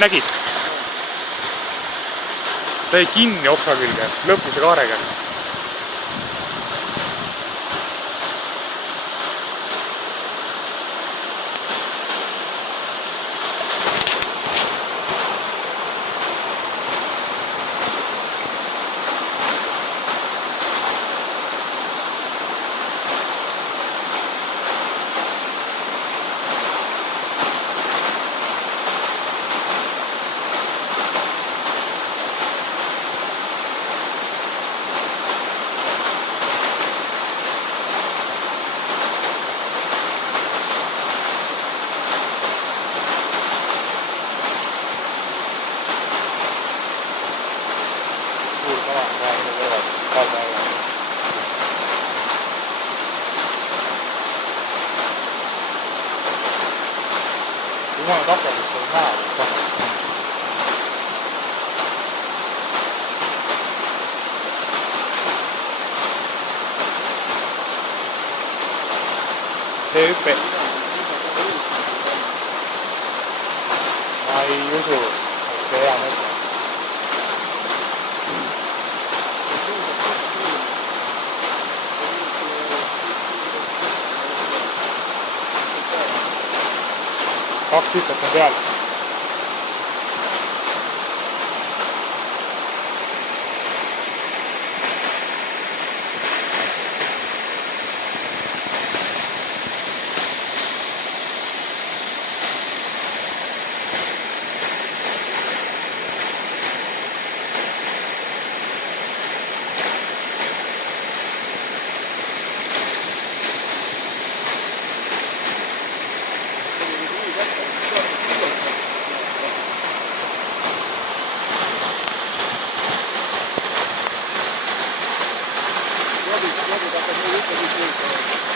nägid? ta jäi kinni oksa külge, lõpuse kaarega. Jumala tapendust oli näha. See hüppe. Ma ei usu, et see hea mõte. Kaks hüpet on peal. Robi, hakkab nüüd ühtegi